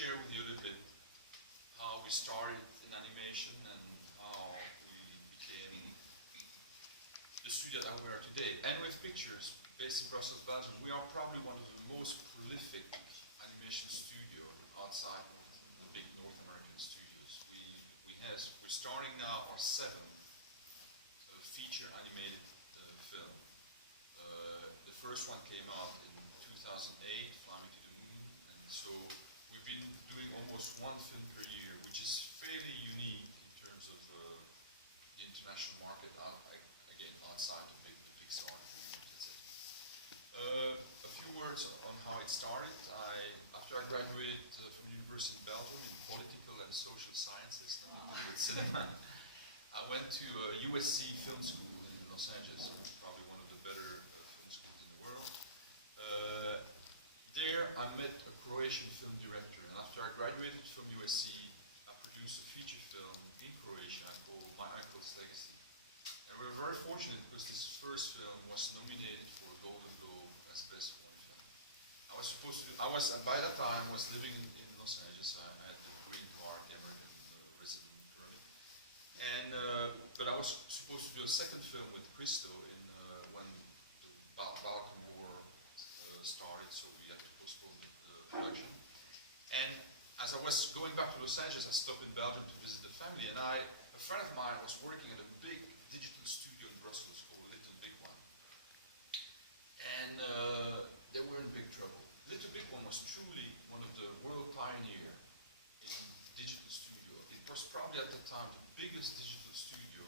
share with you a little bit how we started in animation and how we became the studio that we are today. Animest Pictures, based in Brussels, Belgium, we are probably one of the most prolific animation studios outside the big North American studios. We're starting now our seventh feature animated film. The first one came out in 2008, Fly Me to the Moon, and so we've been doing almost one film per year, which is fairly unique in terms of the international market, again, outside the big Pixar studios, etc. A few words on how it started. After I graduated from the University of Belgium in political and social sciences, with cinema, I went to USC Film School in Los Angeles, probably one of the better film schools in the world. There I met a Croatian film director, and after I graduated from USC, I produced a feature film in Croatia called My Uncle's Legacy. And we were very fortunate because this first film was nominated for a Golden Globe as Best Foreign Film. By that time, I was living in Los Angeles. I had the green card, the American resident permit. But I was supposed to do a second film with Crusoe when the Balkan War started, so we had to postpone the production. And as I was going back to Los Angeles, I stopped in Belgium to visit the family, and a friend of mine was working at a big digital studio in Brussels called Little Big One. And they were in big trouble. Little Big One was truly one of the world pioneers in digital studio. It was probably at the time the biggest digital studio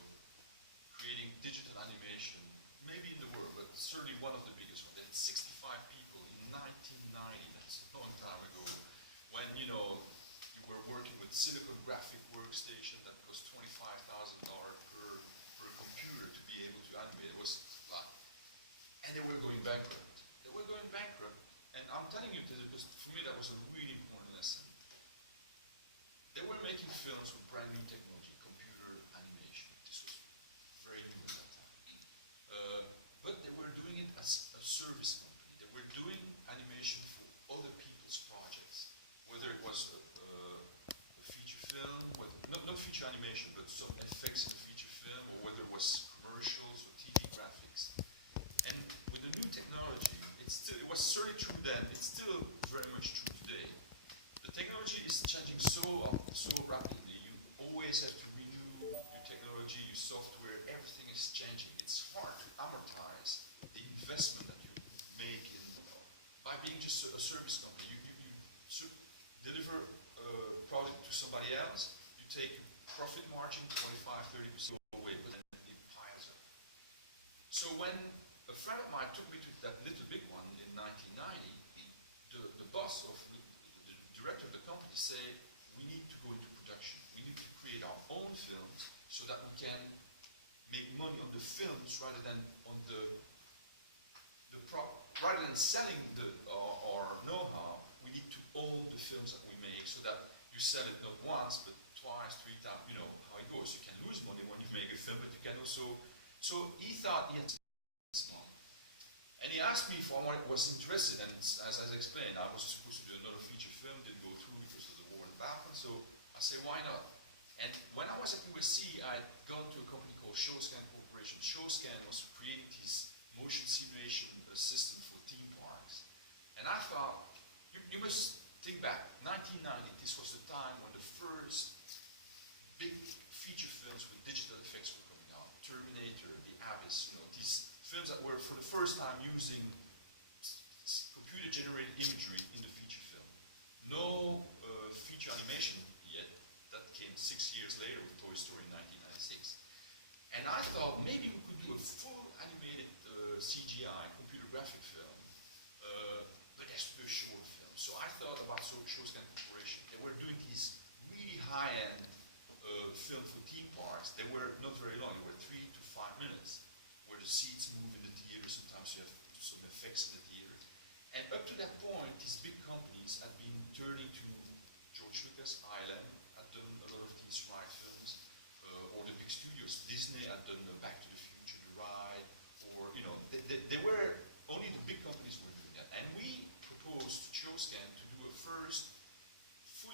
creating digital animation, maybe in the world, but certainly one of the biggest ones. They had 65 people in 1990, that's a long time ago, when you were working with Silicon Graphic workstation that cost $25,000 per computer to be able to animate. It was fun. And they were going bankrupt. They were going bankrupt. And I'm telling you this because for me that was a really important lesson. They were making films with brand new technology, computer animation. This was very new at that time. But they were doing it as a service company. They were doing animation for other people's projects, whether it was a feature film, not feature animation, but some effects in feature film, or whether it was commercials or TV graphics. And with the new technology, it was certainly true then, it's still very much true today. The technology is changing so rapidly. You always have to renew your technology, your software, everything is changing. It's hard to amortize the investment that you make by being just a service company. You deliver a product to somebody else, you take profit margin, 25-30% away, but then it piles up. So when a friend of mine took me to that Little Big One in 1990, the boss of the director of the company said, we need to go into production. We need to create our own films so that we can make money on the films rather than on rather than selling our know-how. We need to own the films that we make so that you sell it not once but twice, 3 times. You know how it goes. You can lose money when you make a film, but you can also. So he thought he had to. And he asked me if I was interested, and as I explained, I was supposed to do another feature film, didn't go through because of the war in Balkan, so I said, why not? And when I was at USC, I had gone to a company called ShowScan Corporation. ShowScan was creating this motion simulation system for theme parks. And I thought, you must think back, 1990, this was the time when the first big feature films with digital effects were coming out. Terminator, The Abyss, these films that were for the first time using computer-generated imagery in the feature film. No feature animation yet. That came 6 years later with Toy Story in 1996. And I thought maybe we could do a full animated CGI, computer graphic film, but that's a short film. So I thought about ShowScan Corporation. They were doing these really high-end film for theme parks. They were not very long. They were 3 to 5 minutes. Where the seats move in the theater, sometimes you have some effects in the theater. And up to that point, these big companies had been turning to George Lucas, ILM, had done a lot of these ride films, or the big studios. Disney had done Back to the Future, The Ride, or, they were, only the big companies were doing that. And we proposed to ShowScan to do a first full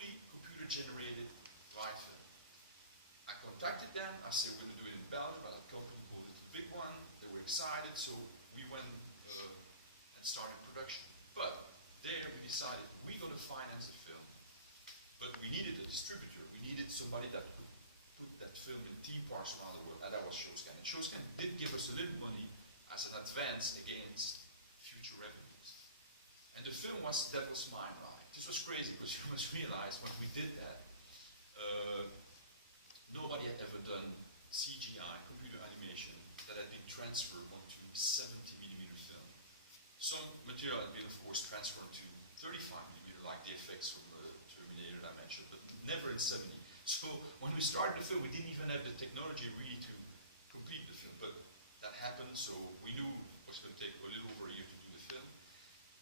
I said we're going to do it in Belgium, but that company called it a big one. They were excited, so we went and started production. But there we decided we're going to finance the film, but we needed a distributor. We needed somebody that could put that film in theme parks around the world, and that was Showscan. And Showscan did give us a little money as an advance against future revenues. And the film was Devil's Mine Ride. This was crazy because you must realize when we did that, nobody had ever done CGI, computer animation, that had been transferred onto 70mm film. Some material had been, of course, transferred to 35mm, like the effects from Terminator I mentioned, but never in 70. So when we started the film, we didn't even have the technology really to complete the film, but that happened, so we knew it was going to take a little over a year to do the film.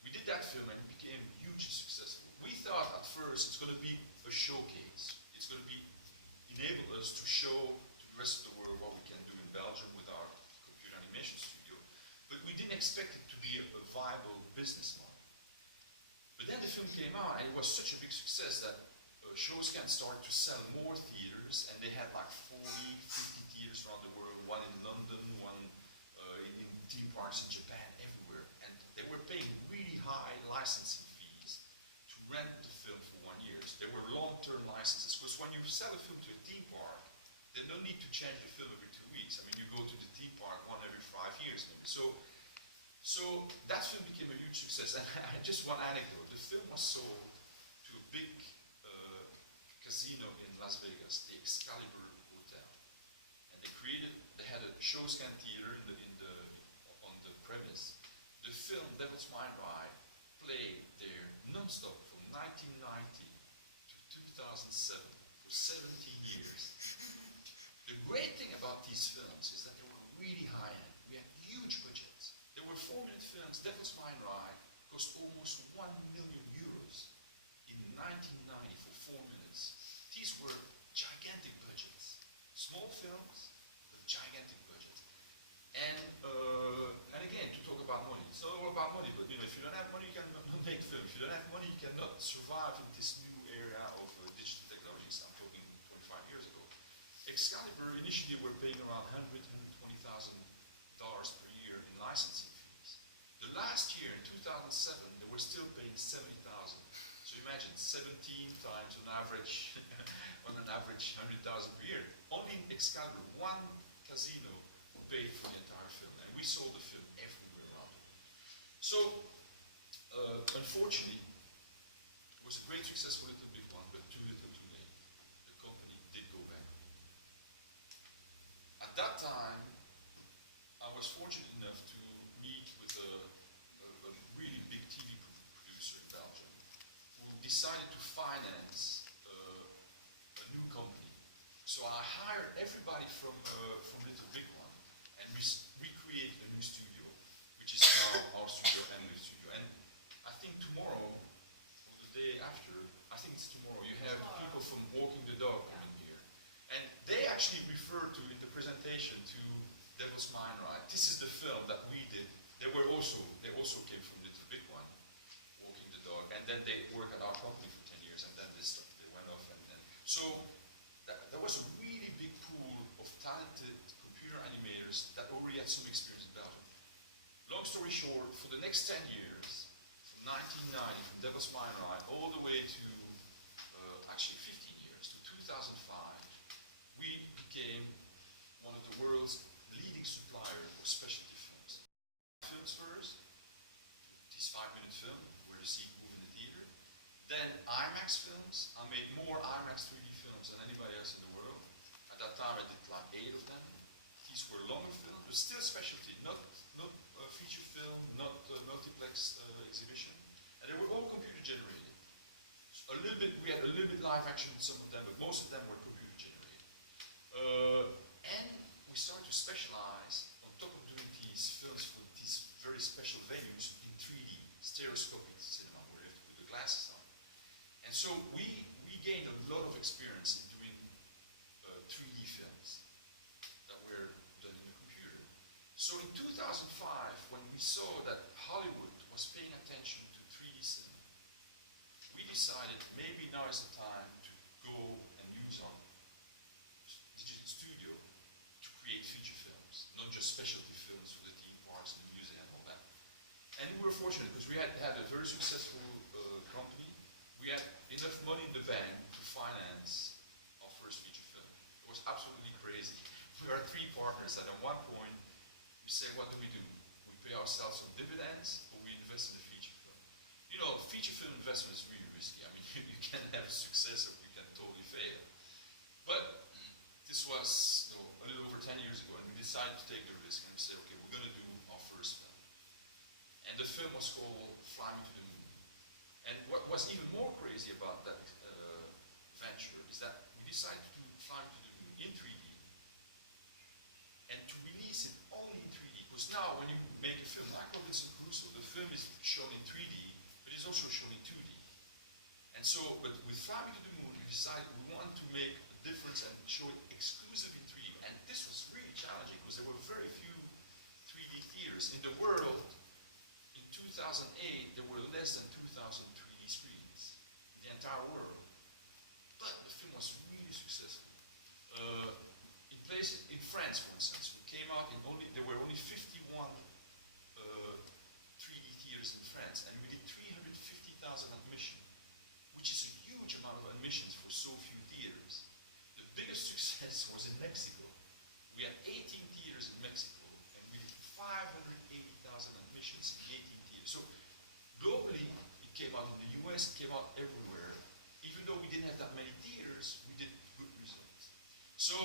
We did that film and it became hugely successful. We thought at first it's going to be a showcase. It's going to enable us to show to the rest of the world what we can do in Belgium with our computer animation studio. But we didn't expect it to be a viable business model. But then the film came out and it was such a big success that Showscan started to sell more theaters, and they had like 40, 50 theaters around the world, one in London, one in theme parks in Japan, everywhere. And they were paying really high licensing fees to rent the film for 1 year. They were long-term licenses, because when you sell a film to a theme park, they don't need to change the film every 2 weeks. I mean, you go to the theme park one every 5 years maybe. So that film became a huge success. And just one anecdote, the film was sold to a big casino in Las Vegas, the Excalibur Hotel. And they had a Showscan theater on the premise. The film Devil's Mine Ride played there non-stop from 1990 to 2007, for 70 years. The great thing about these films is that they were really high-end. We had huge budgets. They were 4-minute films. Devil's Mine Ride cost almost 1 million euros in 1990 for 4 minutes. These were gigantic budgets. Small films, but gigantic budgets. And again, to talk about money. It's not all about money, but if you don't have money, you cannot make film. If you don't have money, you cannot survive in this new area of digital technologies. I'm talking 25 years ago. Excalibur initially were paying around $120,000 per year in licensing fees. The last year, in 2007, they were still paying $70,000. So imagine 17 times on average, on an average 100,000 per year. Only in Excalibur, one casino paid for the entire film, and we sold the film everywhere around it. So, unfortunately, it was a great success for Little Big One, but too little too late. The company did go bankrupt. At that time, I was fortunate enough to meet with a really big TV producer in Belgium who decided to finance a new company. So I hired everybody from Little Big One and recreated a new studio, which is now our studio, Animest studio. And I think tomorrow, or the day after, I think it's tomorrow, you have people from Walking the Dog coming here. And they actually refer to, in the presentation, to Devil's Mine Ride. This is the film that we did. They also came from Little Big One, Walking the Dog, and then they worked at our company for 10 years, and then they went off. And so there was a really big pool of talented computer animators that already had some experience in Belgium. Long story short, for the next 10 years, from 1990, from Devil's Mine Ride, all the way to actually 15 years, to 2005, we became one of the world's leading suppliers of specialty films. Films first, this 5-minute film where you see it move in the theater. Then IMAX films. I made more IMAX 3D films than anybody else in the world. At that time I did like 8 of them. These were longer films, but still specialty, not feature film, not multiplex exhibition. And they were all computer generated. So we had a little bit live action in some of them, but most of them were computer generated. And we started to specialize on top of doing these films for these very special venues in 3D, stereoscopic cinema, where you have to put the glasses on. And so we gained a lot of experience in doing 3D films that were done in the computer. So in 2005, when we saw that Hollywood was paying attention to 3D cinema, we decided maybe now is the time to go and use our digital studio fortunate because we had a very successful company. We had enough money in the bank to finance our first feature film. It was absolutely crazy. We are three partners, and at one point, we say, what do? We pay ourselves some dividends, or we invest in a feature film. You know, feature film investment is really risky. I mean, you can have success or you can totally fail. But this was a little over 10 years ago, and we decided to take the risk, and we said, okay, we're going to do our first film. And the film was called Fly Me to the Moon. And what was even more crazy about that venture is that we decided to do Fly Me to the Moon in 3D and to release it only in 3D. Because now when you make a film like Robinson Crusoe, the film is shown in 3D, but it's also shown in 2D. And so, but with Fly Me to the Moon, we decided we want to make a difference and show it exclusive in 3D. And this was really challenging because there were very few 3D theaters in the world. 2008, there were less than 2,000 3D screens in the entire world. But the film was really successful. In places, in France, for instance, we came out in there were only 51 3D theaters in France, and we did 350,000 admissions, which is a huge amount of admissions for so few theaters. The biggest success was in Mexico. We had 18 theaters in Mexico, and we did 580,000 admissions in 18 theaters. So globally, it came out in the US, it came out everywhere. Even though we didn't have that many theaters, we did good results. So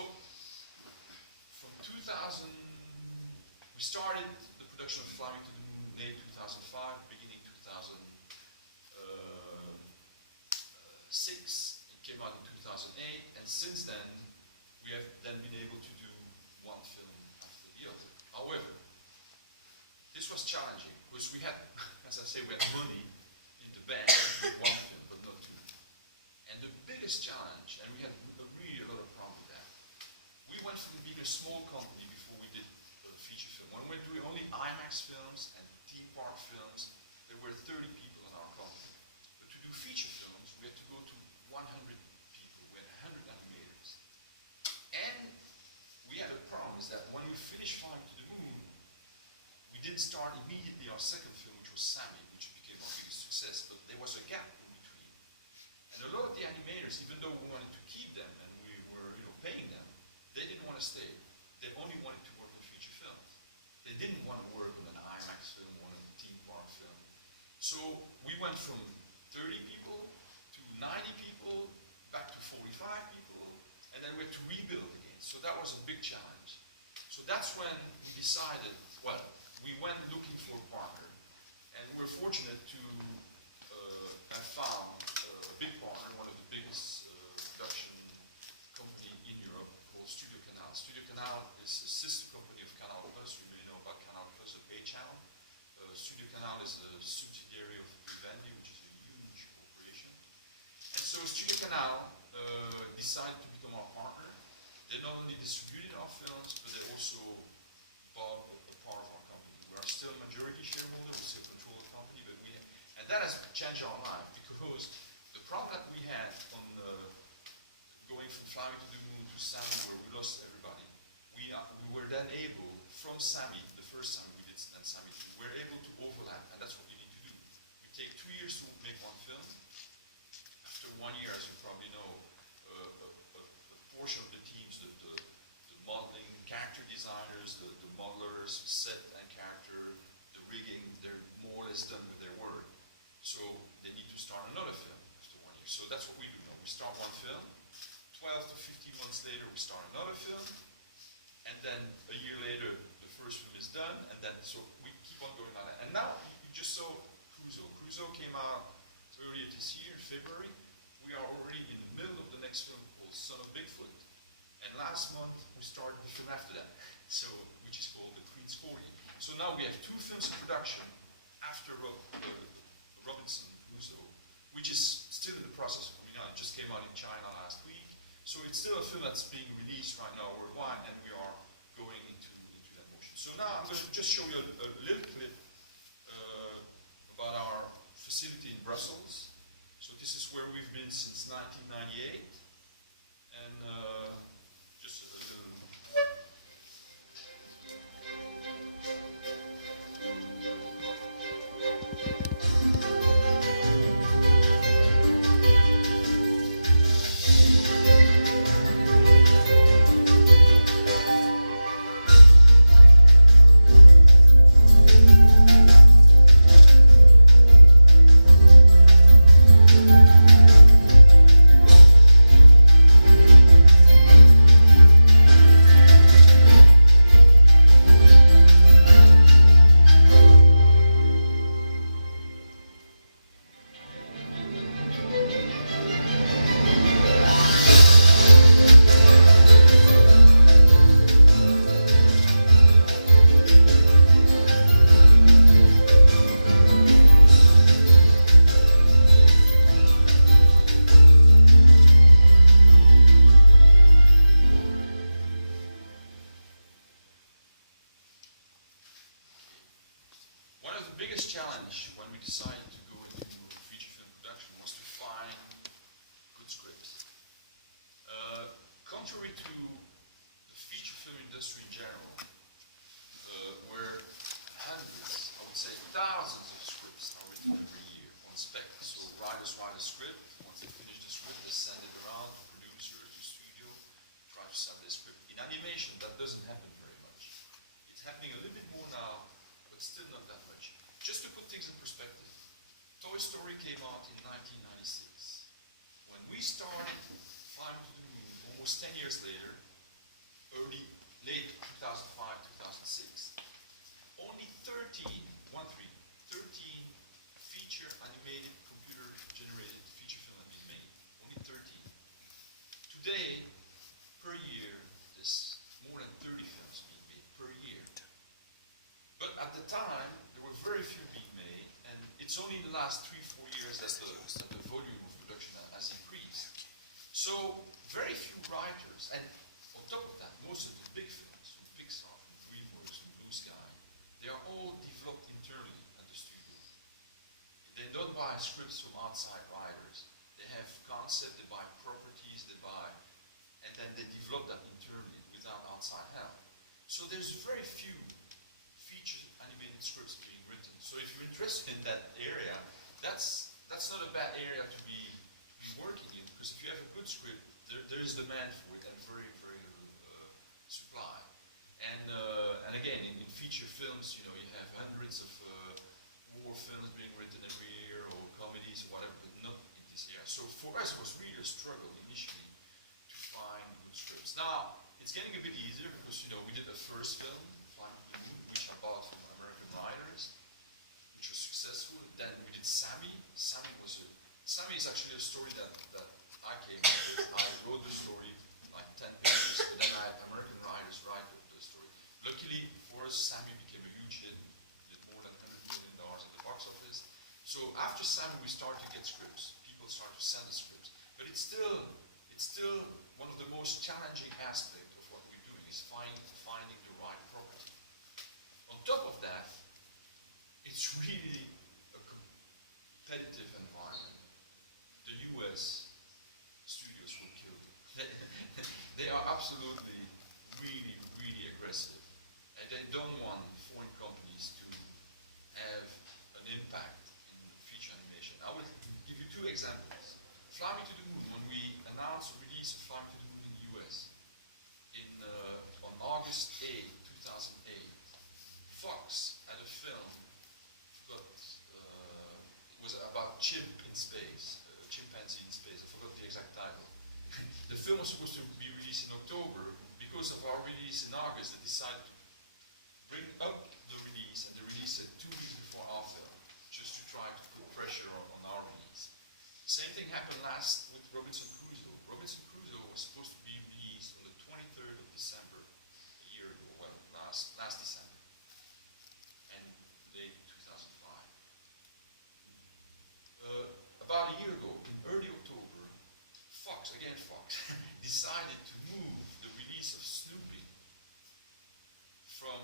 from 2000, we started the production of Fly Me to the Moon late 2005, beginning 2006. It came out in 2008, and since then, we have then been able to do one film after the other. However, this was challenging because we had, as I say, we had money in the bank for one film, but not two. And the biggest challenge, and we had really a lot of problems with that, we went from being a small company before we did a feature film. When we were doing only IMAX films and theme park films, there were 30 people in our company. But to do feature films, we had to go to 100 people. We had 100 animators. And we had a problem is that when we finished Flying to the Moon, we didn't start immediately our second film, which was Sammy, which became our biggest success, but there was a gap in between. And a lot of the animators, even though we wanted to keep them and we were paying them, they didn't want to stay. They only wanted to work on feature films. They didn't want to work on an IMAX film or on a theme park film. So we went from 30 people to 90 people, back to 45 people, and then we had to rebuild again. So that was a big challenge. So that's when we decided, well, we went looking for a partner, and we were fortunate to have found a big partner, one of the biggest production company in Europe, called Studio Canal. Studio Canal is a sister company of Canal Plus. You may know about Canal Plus, a pay channel. Studio Canal is a subsidiary of Vivendi, which is a huge corporation. And so Studio Canal decided to become our partner. They not only distributed our films, but they also bought a part of our company. We are still a majority shareholder, we still control the company, but and that has changed our life because the problem that we had on going from Fly Me to the Moon to Sammy, where we lost everybody, we were then able, from Sammy, the first Sammy we did, and Sammy 2, we were able to overlap, and that's what we need to do. We take 2 years to make one film. After 1 year, as you probably know, a portion of the teams, the modeling, the character designers, the modelers, set and character, the rigging, they're more or less done with their work. So they need to start another film after 1 year. So that's what we do now. We start one film, 12 to 15 months later we start another film, and then a year later the first film is done, and then so we keep on going like that. And now you just saw Crusoe. Crusoe came out earlier this year, February. We are already in the middle of the next film called Son of Bigfoot. And last month we started the film after that, so which is called The Queen's Corgi. So now we have 2 films in production after Robinson Crusoe, which is still in the process of coming out. It just came out in China last week. So it's still a film that's being released right now worldwide, and we are going into that motion. So now I'm going to just show you a little clip about our facility in Brussels. So this is where we've been since 1998. And just a little... challenge when we decided to go into feature film production was to find good scripts. Contrary to the feature film industry in general, where hundreds, I would say thousands of scripts are written every year on spec. So writers write a script, once they finish the script, they send it around to producers, to studio, try to sell the script. In animation, that doesn't happen very much. It's happening a little bit more now, but still not that much. Just to put things in perspective, Toy Story came out in 1996. When we started Flying to the Moon, almost 10 years later, late 2005, 2006, only 13 feature animated computer-generated feature film have been made. Only 13. Today, per year, there's more than 30 films being made per year. But at the time, there were very few being made, and it's only in the last 3-4 years that the volume of production has increased. So, very few writers, and on top of that, most of the big films, from Pixar, from DreamWorks, from Blue Sky, they are all developed internally at the studio. They don't buy scripts from outside writers. They have concept, they buy properties, they buy, and then they develop that internally without outside help. So there's very few feature animated scripts being written. So if you're interested in that area, that's not a bad area to be working in, because if you have a good script, there is demand for it and very, very little supply. And again, in feature films, you have hundreds of war films being written every year, or comedies, or whatever, but not in this area. So for us, it was really a struggle initially to find good scripts. Now, it's getting a bit easier because, we did the first film, Flying to the Moon, which I bought from American writers, which was successful. Then we did Sammy. Sammy is actually a story that I came up with. I wrote the story like 10 pages, but then I had American writers write the story. Luckily for us, Sammy became a huge hit. Did more than $100 million at the box office. So after Sammy, we started to get scripts. People started to send us scripts. But it's still one of the most challenging aspects of what we're doing is finding the right property. On top of that, it's really a competitive environment. The US studios will kill you. They are absolutely, really, really aggressive. And they don't want foreign companies to have an impact in feature animation. I will give you 2 examples. Fly Me to the Moon, when we announced the release of Fly Me to the Moon in the US on August 8, 2008, Fox had a film it was about chimp in space, chimpanzee in space. I forgot the exact title. The film was supposed to be released in October. Because of our release in August, they decided to bring up the release, and they released it 2 weeks before our film, just to try to put pressure on our release. Same thing happened last with Robinson Crusoe. Robinson Crusoe was supposed to be released on the 23rd of December, a year ago, well, last December, and late 2005. About a year ago, in early October, Fox decided to move the release of Snoopy from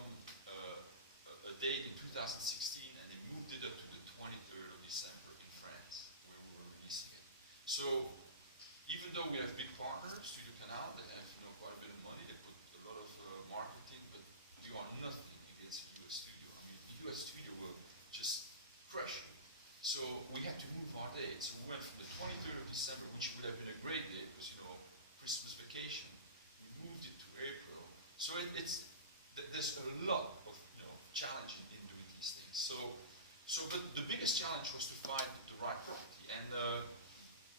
a date in 2016, and they moved it up to the 23rd of December in France, where we were releasing it. So, even though we have big partners, Studio Canal, they have quite a bit of money, they put a lot of marketing, but you are nothing against a US studio. I mean, the US studio will just crush you. So we had to move our date. So we went from the 23rd of December, which would have been a great day because, Christmas vacation. We moved it to April. So there's a lot of, challenging in doing these things. But the biggest challenge was to find the right property. And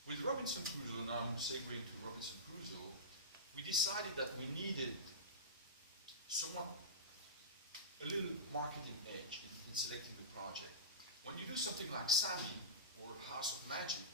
with Robinson Crusoe, now I'm segueing to Robinson Crusoe, we decided that we needed a little marketing edge in selecting the project. When you do something like Sammy or House of Magic,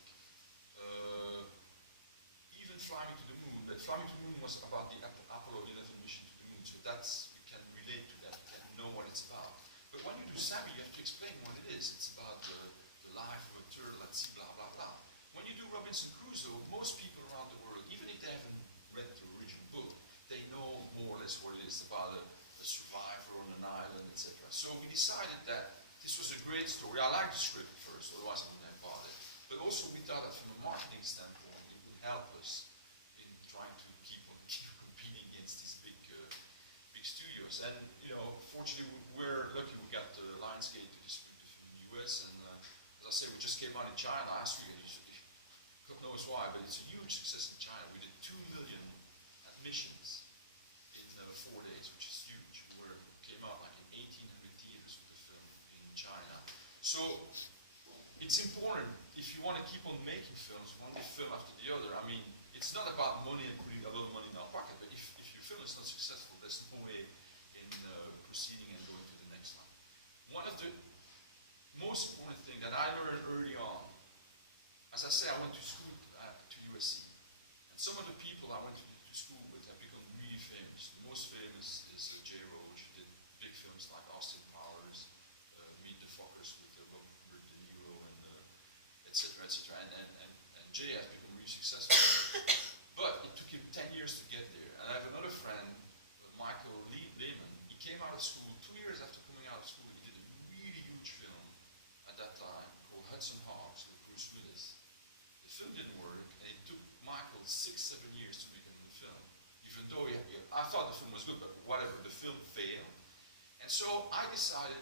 even Fly Me to the Moon, Fly Me to the Moon was about the Apollo 11 mission to the moon, so we can relate to that, we can know what it's about. But when you do Sammy, you have to explain what it is. It's about the life of a turtle at sea, blah, blah, blah. When you do Robinson Crusoe, most people around the world, even if they haven't read the original book, they know more or less what it is about a survivor on an island, etc. So we decided that this this was a great story. I liked the script at first, otherwise I wouldn't have bought it. But also we thought that from a marketing standpoint, it would help us in trying to keep competing against these big studios. And fortunately, we're lucky we got Lionsgate to distribute the film in the US. And as I said, we just came out in China last week. God knows why, but it's a huge success in China. We did 2 million admissions in 4 days, which is huge. We came out like in 1,800 theaters with the film in China. So it's important, if you want to keep on making films, one film after the other. I mean, it's not about money and putting a lot of money in our pocket, but if your film is not successful, there's no way in proceeding and going to the next line. One of the most important things that I learned early on, as I say, I went to school to USC, and some of the people I went to school with have become really famous. The most famous is J-Ro, which did big films like Austin Powers, Meet the Fockers with Robert De Niro, and etc., etc. And Jay has become really successful. But it took him 10 years to get there. And I have another friend, Michael Lehman. He came out of school, 2 years after coming out of school, he did a really huge film at that time called Hudson Hawks with Bruce Willis. The film didn't work, and it took Michael 6-7 years to make another film. Even though I thought the film was good, but whatever, the film failed. And so I decided,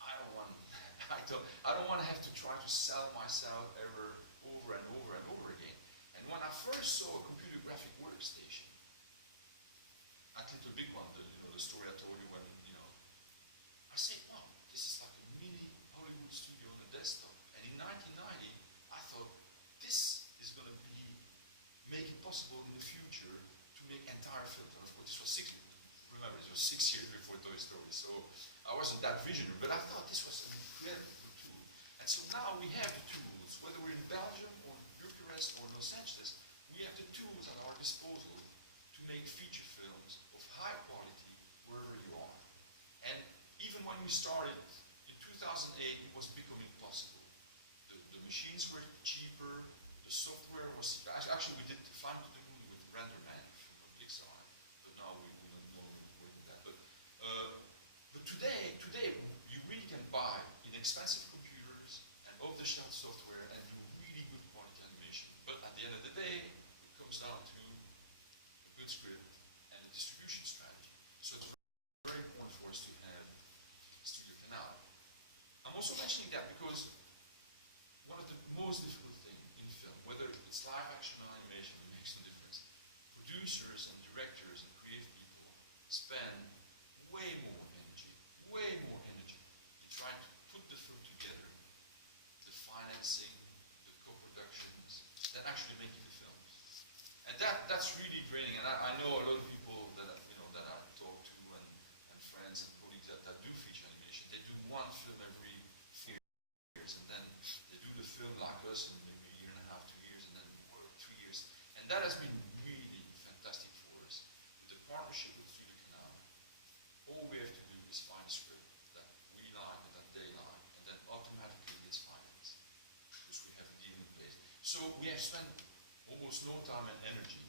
I don't want to have to try to sell myself ever over and over and over again. And when I first saw a computer graphic workstation, at Little Big One, the story I told you when, I said, oh, this is like a mini Hollywood studio on a desktop. And in 1990, I thought, this is going to make it possible in the future to make entire films. This was 6 years before Toy Story, so I wasn't that visionary, but I thought this was an incredible tool. And so now we have the tools, whether we're in Belgium or Bucharest or Los Angeles, we have the tools at our disposal to make feature films of high quality wherever you are. And even when we started in 2008, it was becoming possible. The machines were cheaper, the software was, actually we did Flying to the Moon with RenderMan from Pixar, but now we don't know work with that. But today you really can buy inexpensive computers and off-the-shelf software and do really good quality animation. But at the end of the day, it comes down to a good script and a distribution strategy. So it's very important for us to have Studio Canal. I'm also mentioning that because one of the most difficult things in film, whether it's live action or animation, it makes no difference. Producers and directors and creative people spend way more energy in trying to put the film together, the financing, the co-productions, than actually making the films. And that's really draining. And I know a lot of people that I've talked to and friends and colleagues that do feature animation. They do one film every 4 years, and then they do the film like us in maybe a year and a half, 2 years, and then 3 years. And that has been really fantastic for us. With the partnership with Studio Canal, all we have to do is find a script that we like and that they like, and then automatically it's financed because we have a deal in place. So we have spent almost no time and energy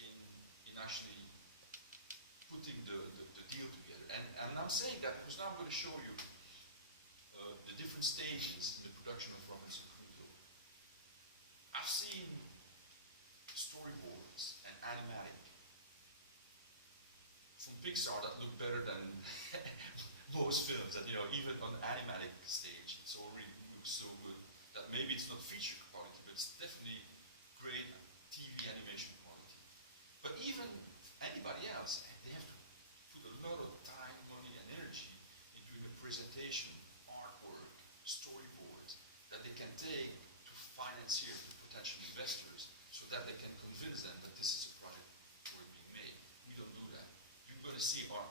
in actually putting the deal together. And I'm saying that because now I'm going to show you the different stages in the production of Robinson Crusoe. I've seen storyboards and animatic from Pixar that look better than most films. That even on the animatic stage, it's already looks so good that maybe it's not feature quality, but it's definitely great TV animation quality. But even anybody else, they have to put a lot of time, money, and energy in doing a presentation, artwork, storyboards that they can take to financiers, to potential investors, so that they can convince them that this is a project worth being made. We don't do that. You're going to see our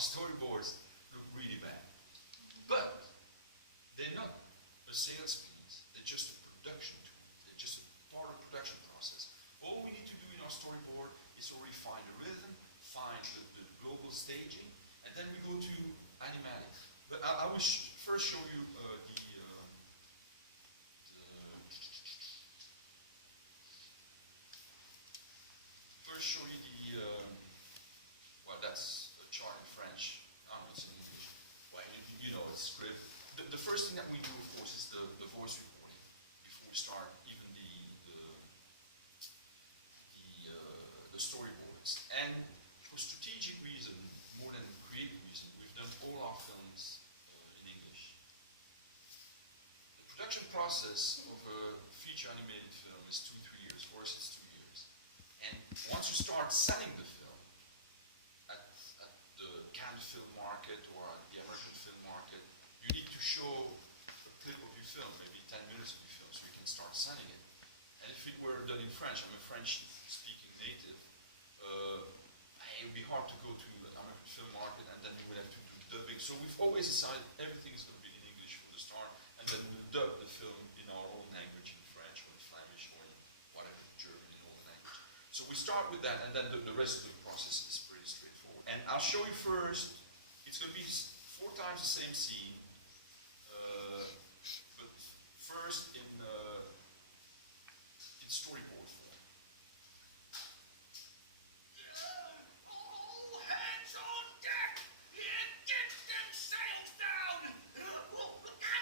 storyboards look really bad. But they're not a sales piece, they're just a production tool. They're just a part of the production process. All we need to do in our storyboard is already find the rhythm, find the global staging, and then we go to animatic. But I will first show you well, that's a chart in French. It's in English. Well, process of a feature animated film is 2-3 years. For us, it's 2 years. And once you start selling the film at the Cannes film market or the American film market, you need to show a clip of your film, maybe 10 minutes of your film, so you can start selling it. And if it were done in French, I'm a French-speaking native, it would be hard to go to the American film market, and then you would have to do dubbing. So we've always decided everything is going to be in English from the start, and then we'll dub the film in our own language, in French or in Flemish or in whatever, German, in all the language. So we start with that, and then the rest of the process is pretty straightforward. And I'll show you first, it's going to be 4 times the same scene, but first in storyboard form. All hands on deck! Get them sails down! And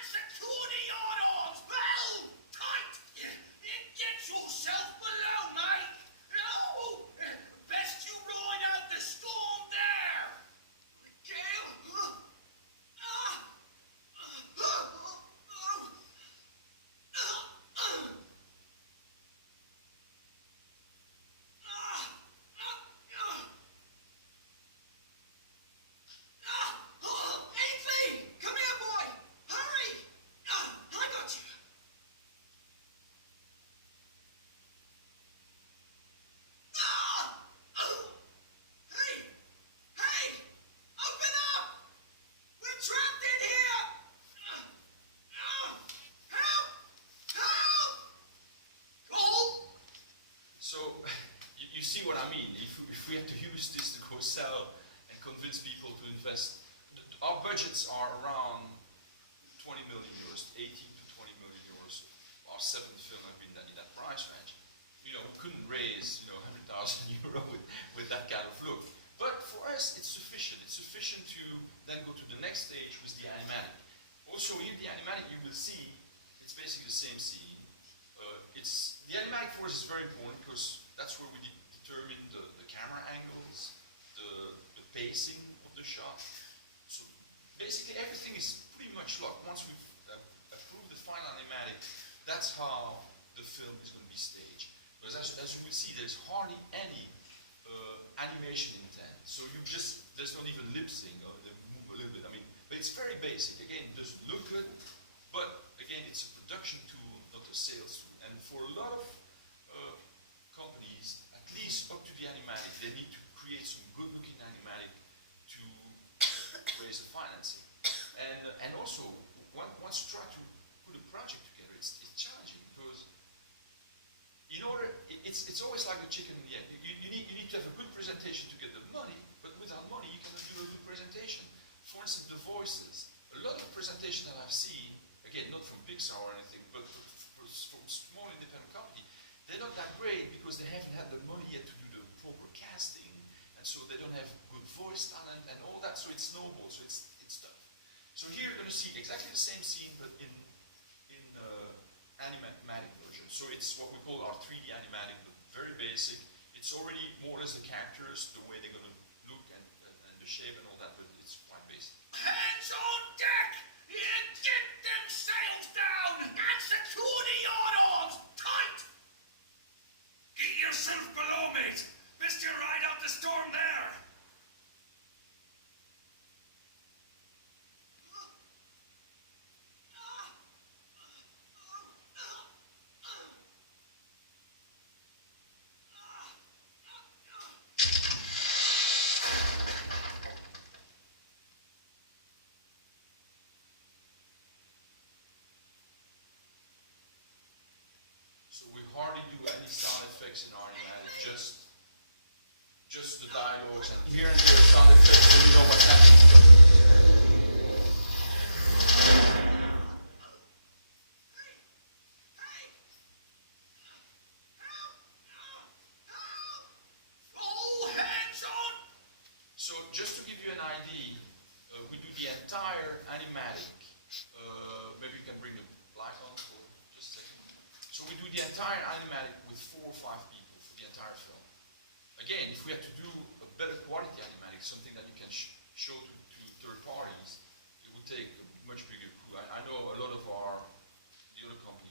secure the yard arms! Well, tight! Get yourself below, mate! Oh, best you ride out the storm there! Gale! Ainsley! Come here, boy! Hurry! I got you! Hey! Hey! Open up! We're trapped in here! Help! Help! Oh! So you see what I mean. If we have to use this to go sell and convince people to invest, our budgets are around 20 million euros, 18 to 20 million euros. Our 7th film have been in that price range. You know, we couldn't raise 100,000 euro with that kind of look. But for us, it's sufficient. It's sufficient to then go to the next stage with the animatic. Also, here the animatic, you will see, it's basically the same scene. The animatic for us is very important because that's where we determine the camera angles, the pacing of the shot. So basically everything is pretty much locked. Once we've approved the final animatic, that's how the film is going to be staged. Because as you will see, there's hardly any animation intent. So there's not even lip sync, or they move a little bit. I mean, but it's very basic. Again, it doesn't look good, but again, it's a production tool, not a sales tool. And for a lot of companies, at least up to the animatic, they need to create some good-looking animatic to raise the financing. And also, once you try to put a project together, it's challenging because it's always like the chicken and the egg. You need to have a good presentation to get the money, but without money, you cannot do a good presentation. For instance, the voices. A lot of presentations that I've seen, again, not from Pixar or anything, but from small independent company, they're not that great because they haven't had the money yet to do the proper casting, and so they don't have good voice talent and all that, so it's snowball, so it's tough. So here you're going to see exactly the same scene, but in animatic version. So it's what we call our 3D animatic, but very basic. It's already more or less the characters, the way they're going to look and the shape and all that, but it's quite basic. Hands on deck! Get them sails down! And secure the yard arms! Tight! Get yourself below, mate! Best you ride out the storm there! So we hardly do any sound effects in our animatic, just the dialogues and here and there sound effects so you know what's happening. All hands on! So just to give you an idea, we do the entire animatic. Maybe you can bring the black on for just a second. So we do the entire animatic with 4 or 5 people for the entire film. Again, if we had to do a better quality animatic, something that you can show to third parties, it would take a much bigger crew. I know a lot of the other companies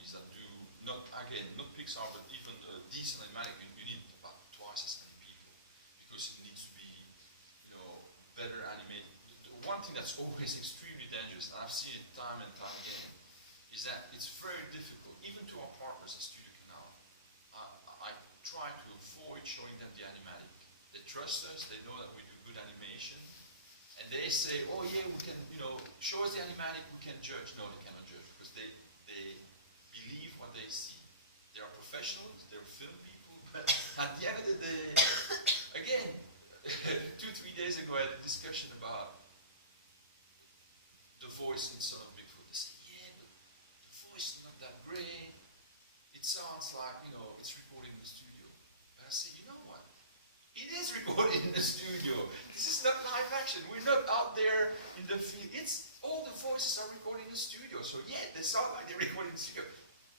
Pixar, but even a decent animatic, you need about twice as many people because it needs to be, better animated. The one thing that's always extremely dangerous, and I've seen it time and time again, is that it's very difficult, even to our partners at Studio Canal. I try to avoid showing them the animatic. They trust us, they know that we do good animation, and they say, oh yeah, we can, show us the animatic, we can judge. No, they cannot judge because they believe what they see. They are professionals, they're film people, but at the end of the day, again, 2-3 days ago I had a discussion about the voice in Son of Bigfoot. They said, yeah, but the voice is not that great. It sounds like, it's recorded in the studio. And I said, you know what? It is recorded in the studio. This is not live action. We're not out there in the field. All the voices are recorded in the studio. So yeah, they sound like they're recorded in the studio.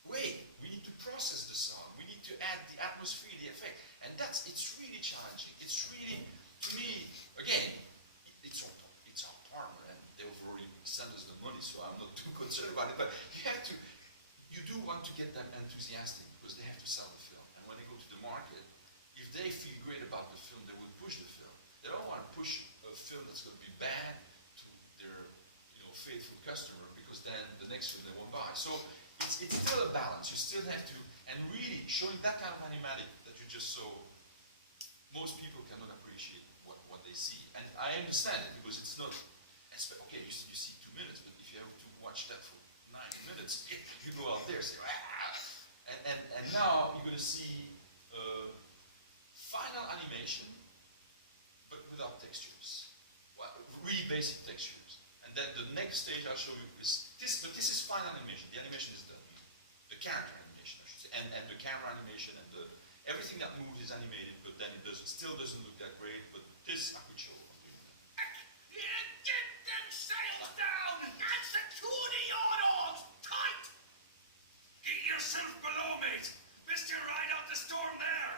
Wait, we need to process the sound. We need to add the atmosphere, the effect. And it's really challenging. It's really, to me, again, it's our partner, and they've already sent us the money, so I'm not too concerned about it. But you do want to get them enthusiastic because they have to sell the film. And when they go to the market, if they feel great about the film, they will push the film. They don't want to push a film that's going to be bad to their, faithful customer, because then the next film they won't buy. So it's still a balance. You still have to, and really showing that kind of animatic that you just saw, most people cannot appreciate what they see. And I understand it because it's not, okay, you see 2 minutes, but if you have to watch that for 90 minutes, you go out there and say, ah! And now you're going to see final animation, but without textures. Well, really basic textures. And then the next stage I'll show you is this, but this is final animation. The animation is done. The character animation, I should say, and the camera animation and everything that moves is animated, but then it still doesn't look that great. But this I could show. Get them sails down and secure the yardarms tight. Get yourself below, mate. Best you ride out the storm there.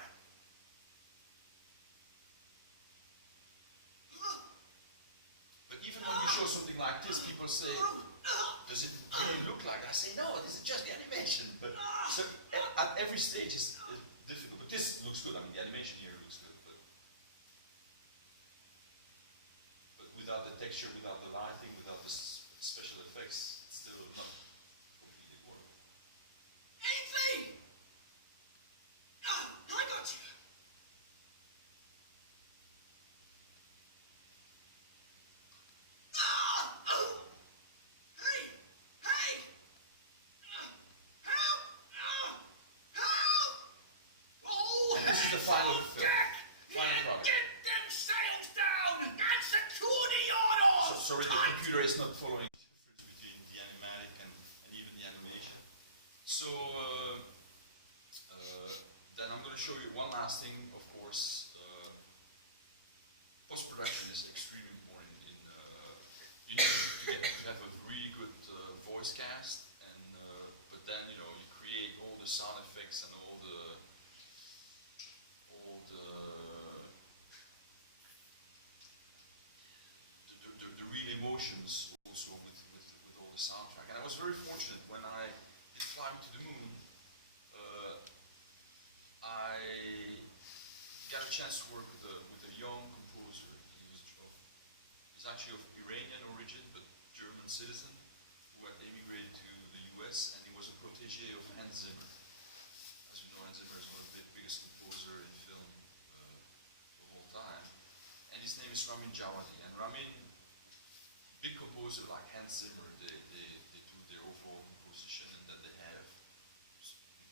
But even when you show something like this, people say, does it really look like it? I say, no, this is just the animation. But so at every stage is difficult. But this looks good. I mean, the animation here looks good. But without the texture, without the lighting, without the special effects, it's still not completely working. Ainsley! I got you. Is not following the difference between the animatic and even the animation. So then I'm going to show you one last thing. Of course, post-production is extremely important. You need to have a really good voice cast, and but then you create all the sound effects and all the real emotions also with all the soundtrack. And I was very fortunate when I did Fly Me to the Moon. I got a chance to work with a young composer. He's actually of Iranian origin, but German citizen, who had immigrated to the US, and he was a protege of Hans Zimmer. As you know, Hans Zimmer is one of the biggest composer in film of all time. And his name is Ramin Djawadi. And Ramin, big composer like Hans Zimmer, they do their overall composition, and then they have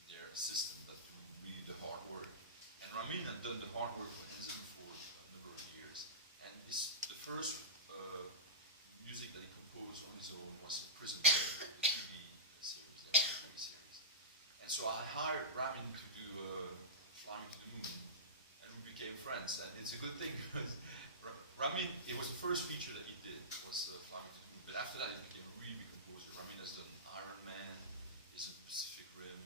their system that do really the hard work. And Ramin had done the hard work for Hans Zimmer for a number of years. And the first music that he composed on his own was Prison Break, the TV series, the TV series. And so I hired Ramin to do Fly Me to the Moon, and we became friends. And it's a good thing because Ramin, it was the first feature that he did, was Fly Me to the Moon. But after that, he became a really big composer. Ramin has done Iron Man, he's done Pacific Rim,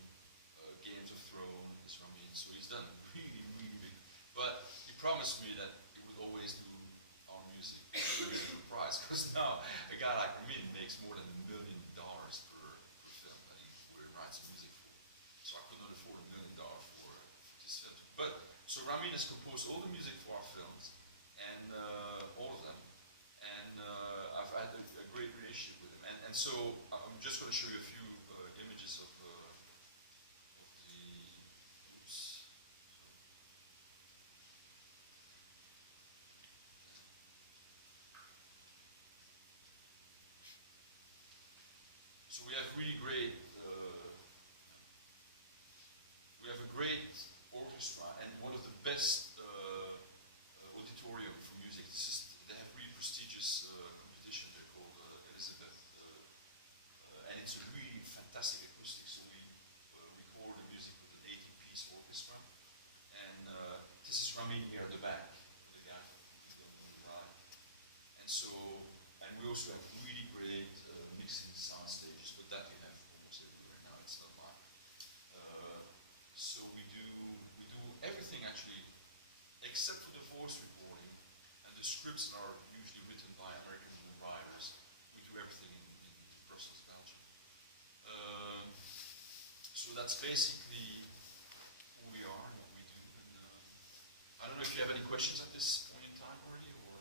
Games of Thrones, Ramin. So he's done really, really big. But he promised me that he would always do our music at a reasonable price. Because now, a guy like Ramin makes more than $1 million per film that he writes music for. So I could not afford $1 million Ramin has composed all the music for our films, and all of them. And I've had a great relationship with him. And so I'm just going to show you a few images of the. Oops. So we have really great. We have a great orchestra and one of the best auditorium for music. They have really prestigious competition. They're called Elizabeth, and it's a really fantastic acoustic. So we record the music with an 18-piece orchestra, and this is Ramin here at the back, the guy from the right. And so, and we also have really great mixing sound stages, but that we have almost everywhere now. It's not like. So we do everything actually, except for the voice recording and the scripts that are usually written by American writers. We do everything in Brussels, Belgium. So that's basically who we are and what we do. And, I don't know if you have any questions at this point in time already, or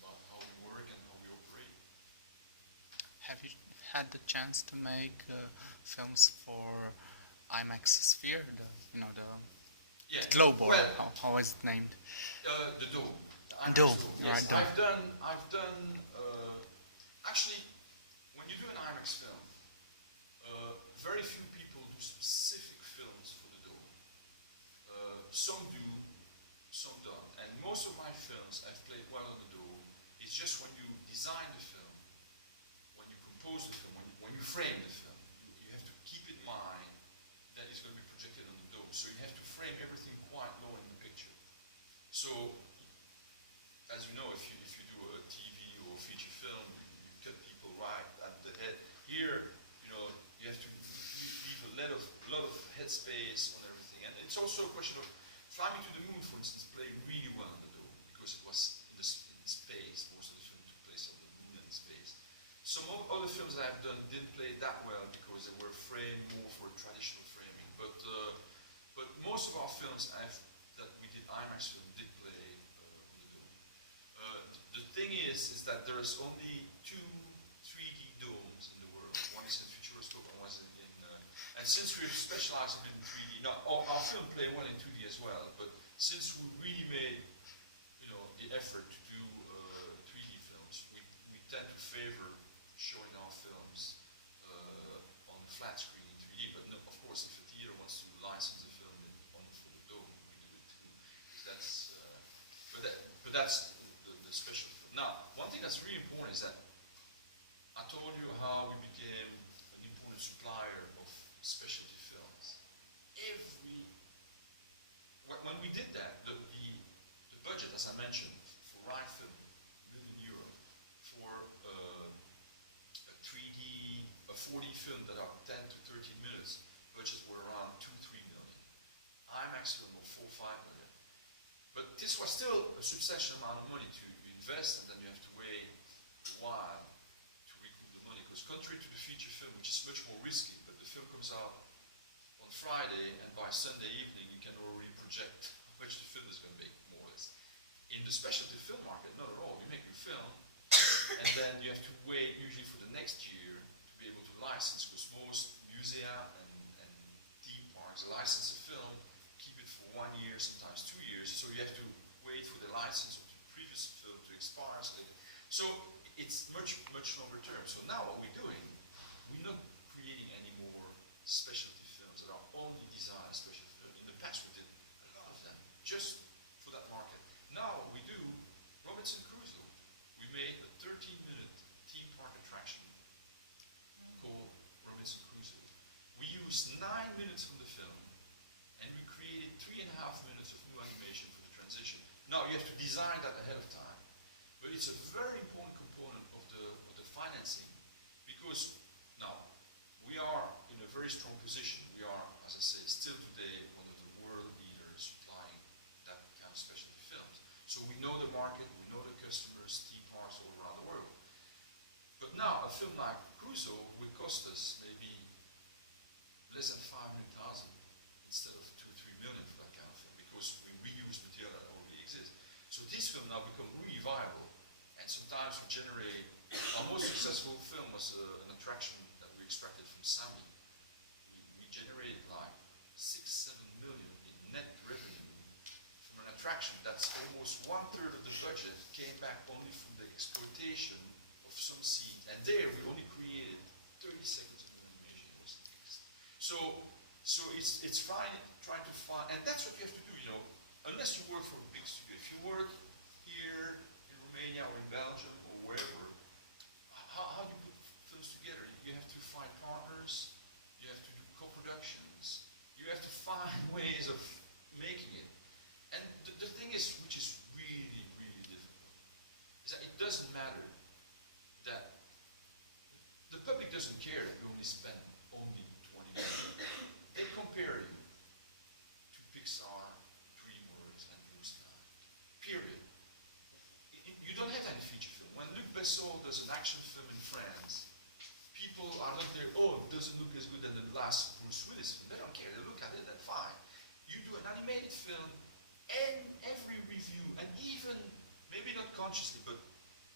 about how we work and how we operate. Have you had the chance to make films for IMAX Sphere, the globe, or well, how is it named? The Dome. The IMAX Dome, Yes, right, Dome. I've done. Actually, when you do an IMAX film, very few people do specific films for the Dome. Some do, some don't. And most of my films have played well on the Dome. It's just when you design the film, when you compose the film, when you frame the film, you have to keep in mind that it's going to be projected on the Dome. So you have to frame everything quite low in the picture. So, as you know, if you do a TV or a feature film, you cut people right at the head. Here, you have to leave a lot of headspace on everything. And it's also a question of Fly Me to the Moon, for instance, played really well on the Dome because it was in space. Most of the film took place on the moon and in space. Some other films that I've done didn't play that well because they were framed more for traditional framing. But most of our films that we did IMAX film did play on the Dome. The thing is that there's only 2 3D domes in the world. One is in Futuroscope and one is in. And since we've specialized a bit in 3D, now our film play well in 2D as well. But since we really made, the effort to do 3D films, we tend to favor showing our films on flat screen in 3D. But no, of course, if a theater wants to license the film for the Dome, we do it too. But that's the special. Now, one thing that's really important is that I told you how we became an important supplier of specialty films. When we did that, the budget, as I mentioned, for Ryan Film, €1 million, for a 3D, a 4D film that are 10 to 13 minutes, budgets were around 2-3 million. IMAX film were 4-5 million. But this was still a substantial amount of money to invest, and then you have to wait a while to recoup the money. Because contrary to the feature film, which is much more risky, but the film comes out on Friday, and by Sunday evening you can already project how much the film is going to make, more or less. In the specialty film market, not at all. You make a film, and then you have to wait usually for the next year to be able to license, because most musea and theme parks license a film, keep it for 1 year, sometimes 2 years, so you have to wait for the license of the previous film to expire. So it's much longer term. So now what we're doing, we're not creating any more specialty films that are only designed as specialty films. In the past we did a lot of them, just for that market. Now what we do, Robinson Crusoe, we made a 13-minute theme park attraction called Robinson Crusoe. We used 9 minutes from the film, and we created 3.5 minutes of new animation for the transition. Now you have to design that ahead of time, but it's a very important component of the financing, because now we are in a very strong position. We are, as I say, still today one of the world leaders supplying that kind of specialty films. So we know the market, we know the customers, theme parks all around the world. But now a film like Crusoe would cost us maybe less than 500,000 instead of 2 it's fine trying to find, and that's what you have to do, you know, unless you work for a big studio. If you work here in Romania or in Belgium or wherever, how do you put films together? You have to find partners, you have to do co-productions, you have to find ways of making it. And the thing is, which is really, really difficult, is that it doesn't matter that the public doesn't care that we only spend only 20 million. They compare you to Pixar, DreamWorks, and Blue Sky. Period. You don't have any feature film. When Luc Besson does an action film in France, people are not there, oh, it doesn't look as good as the last Bruce Willis film. They don't care. They look at it and fine. You do an animated film, and every review, and even, maybe not consciously, but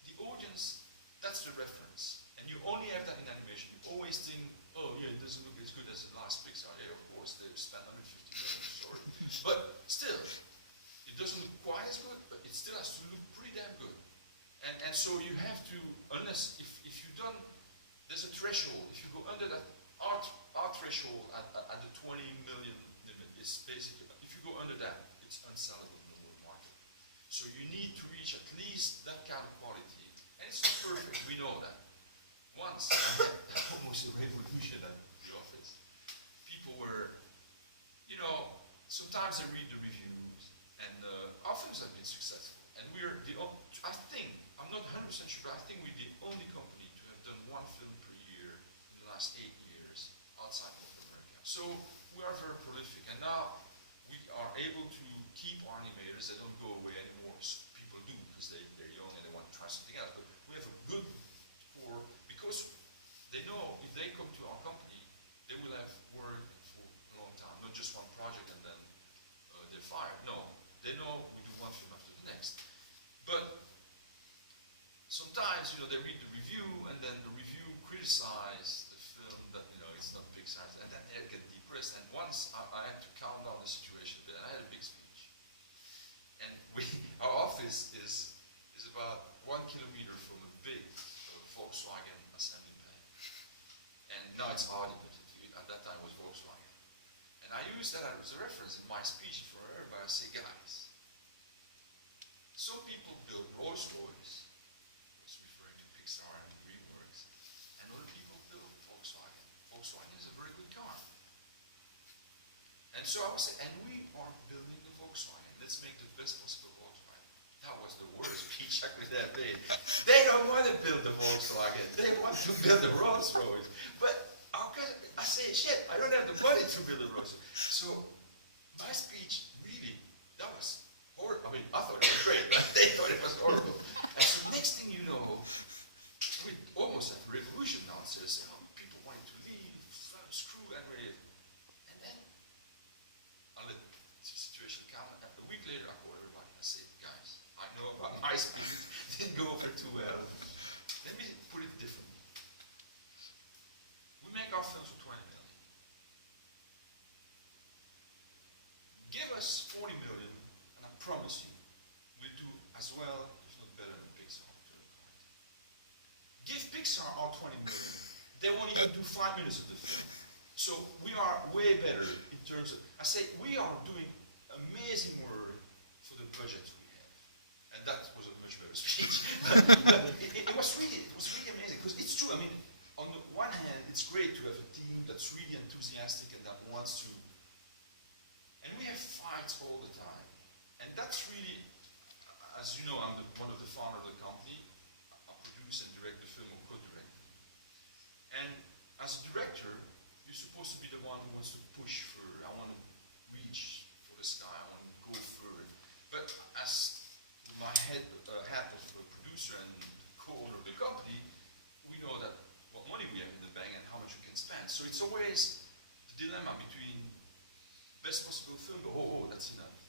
the audience, that's the reference. And you only have that in animation. You always think, oh yeah, it doesn't look as good as the last Pixar. Yeah, of course, they spent 150 million, sorry. But still, it doesn't look quite as good, but it still has to look pretty damn good. And so you have to, unless, if you don't, there's a threshold. If you go under that, our threshold at the 20 million limit is basically, if you go under that, it's unsellable in the world market. So you need to reach at least that kind of quality. And it's not perfect, we know that. Once, I had almost a revolution at the office. People were, you know, sometimes they read the reviews, and our films have been successful. And we're the, I think, I'm not 100% sure, but I think we're the only company to have done one film per year in the last 8 years outside North America. So we are very prolific, and now we are able to keep our animators. They don't go away anymore. So people do, because they're young and they want to try something else. But we have a good core, because they know if they come to our company, they will have work for a long time, not just one project and then they're fired. No, they know we do one film after the next. But sometimes, you know, they read the review and then the review criticizes the film that, you know, it's not Pixar, and then they get depressed. And once I had to calm down the situation a bit, and I had a big speech. And our office is about 1 kilometer from a big Volkswagen assembly plant. And now it's Audi, but at that time it was Volkswagen. And I used that as a reference in my speech for everybody. I say, guys, some people build Rolls Royce, it's referring to Pixar and DreamWorks, and other people build Volkswagen. Volkswagen is a very good car. And so I would say, and we are building the Volkswagen. Let's make the best possible Volkswagen. That was the worst speech I could have made. They don't want to build the Volkswagen. They want to build the Rolls Royce. But I say, shit, I don't have the money to build a Rolls Royce. So my speech, really, that was horrible. I mean, I thought it was great, but they thought it was horrible. And so next thing you know, we almost had a revolution downstairs. Oh, people wanting to leave, screw and rave. And then I let the situation calm. And a week later, I called everybody and I said, guys, I know about my speech didn't go over too well. Let me put it differently. We make our films for 20 million. Give us 40 million, and I promise you, we'll do as well, if not better than Pixar. Give Pixar our 20 million. They won't even do 5 minutes of the film. So we are way better in terms of, I say, we are doing amazing work for the budgets we have. And that was a much better speech. But it was really amazing, because it's true. I mean, on the one hand, it's great to have a team that's really enthusiastic and that wants to, and we have fights all the time. And that's really, as you know, I'm one of the founders of the company. I produce and direct the film, or co-direct. And as a director, you're supposed to be the one who wants to push further. I want to reach for the sky. I want to go further. But as my hat of a producer and co-owner of the company, we know that what money we have in the bank and how much we can spend. So it's always the dilemma between best possible film, oh, that's enough.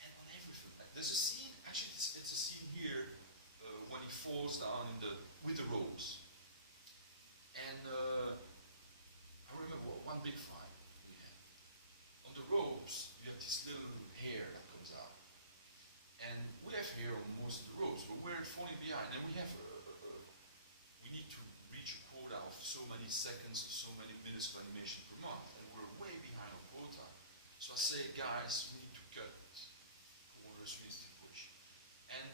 And on every film, there's a scene, actually it's a scene here when he falls down with the ropes. And I remember one big fight we had. On the ropes, you have this little hair that comes out. And we have hair on most of the ropes, but we're falling behind. And we have, we need to reach a quota of so many seconds, so many minutes of animation say, guys, we need to cut corners, we need to push. And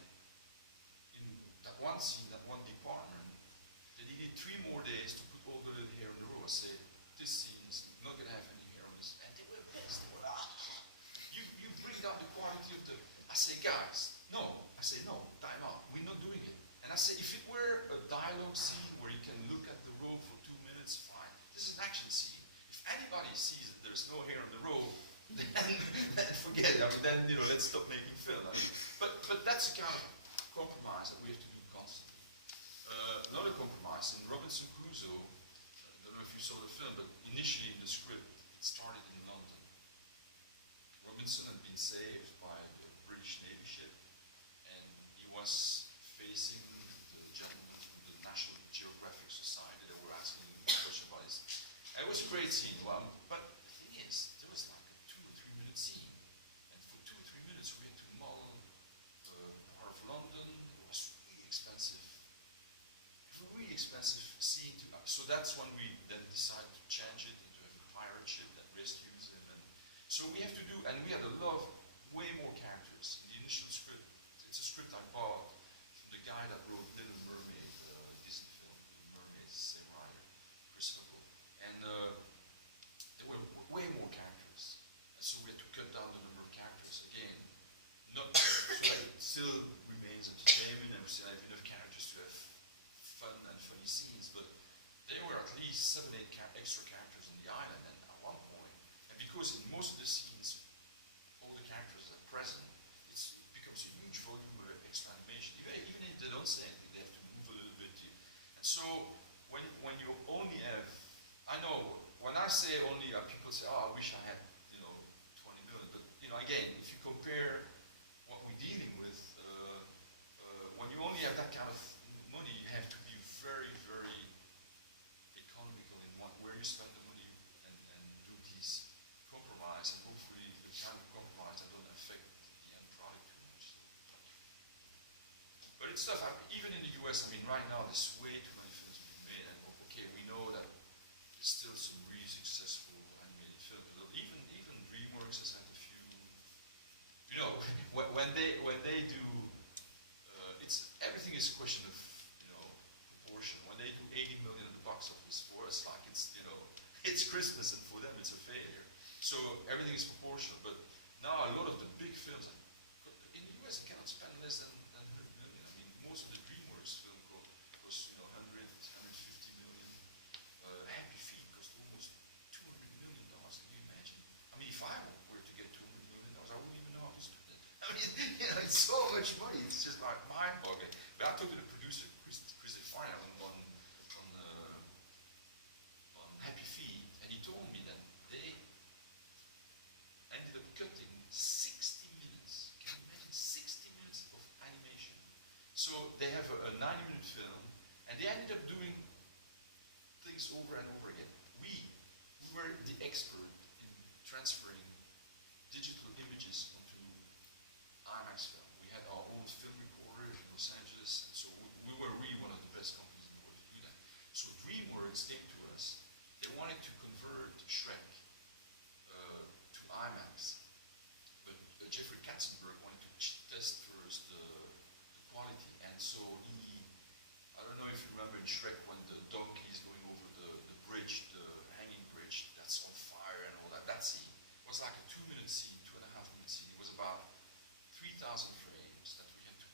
in that one scene, that one department, they needed 3 more days to put all the little hair in the row. I say, this scene is not going to have any hair on this. And they were pissed. They were, you bring down the quality of the... I say, guys, no. I say, no, time out. We're not doing it. And I say, if it were a dialogue scene where you can look at the road for 2 minutes, fine. This is an action scene. If anybody sees that there's no hair on the road, then forget it. I mean, then, let's stop making film. I mean, but that's the kind of compromise that we have to do constantly. Another compromise in Robinson Crusoe, I don't know if you saw the film, but initially in the script, it started in London. Robinson had been saved by a British Navy ship, and he was facing the gentlemen from the National Geographic Society that were asking him a question about his. And it was a great scene, but the thing is, there was like a 2 or 3 minute scene, and for 2 or 3 minutes we had to model part of London. It was really expensive scene. So that's when we then decided to change it into a pirate ship that rescues him. And so we have to do, and we had way more characters. In the initial script, it's a script I bought from the guy that wrote Little Mermaid, Disney film, Mermaid, same writer, Chris Hubble. And there were way more characters. And so we had to cut down the number of characters again. Not so that it still remains entertainment and we still have enough characters to have fun and funny scenes, but there were at least 7, 8 extra characters on the island, and at one point, and because in most of the scenes, all the characters are present, it becomes a huge volume of extra animation. Even if they don't say anything, they have to move a little bit. And so, when you only have, I know, when I say only, people say, oh, I wish I had, 20 million, but, again, if you compare what we're dealing with, when you only have that kind of money, you have to be very, very economical in where you spend the money and do these compromise, and hopefully the kind of compromise that don't affect the end product too much. But it's tough. Even in the US, right now there's way too many films being made, and okay, we know that there's still some really successful animated films. Even DreamWorks has had a few. When they do, everything is a question of proportion. When they do 80 million at the box office, for us, like it's Christmas, and for them it's a failure. So everything is proportional. But now a lot of the big films, in the US, you cannot spend less than 100 million. Most of the DreamWorks film cost 100, 150 million. Happy Feet cost almost $200 million. Can you imagine? If I were to get $200 million, I wouldn't even know how to spend it. It's so much money. It's just like mind-boggling. But I talked to the producer, Chris Xperia, on Happy Feet, and he told me that they ended up cutting 60 minutes. Can you imagine 60 minutes of animation? So they have a 9-minute film, and they ended up doing things over and over again. We were the expert in transferring digital images onto IMAX film. We had our own film recorder in Los Angeles, and so we were really one of the best companies in the world to do that. So DreamWorks came to us. They wanted to convert Shrek to IMAX, but Jeffrey Katzenberg wanted to test first the quality, and so I don't know if you remember in Shrek when the donkey is going over the bridge, the hanging bridge that's on fire and all that. That scene was like a 2-minute scene, 2.5-minute scene. It was about 3,000 frames that we had to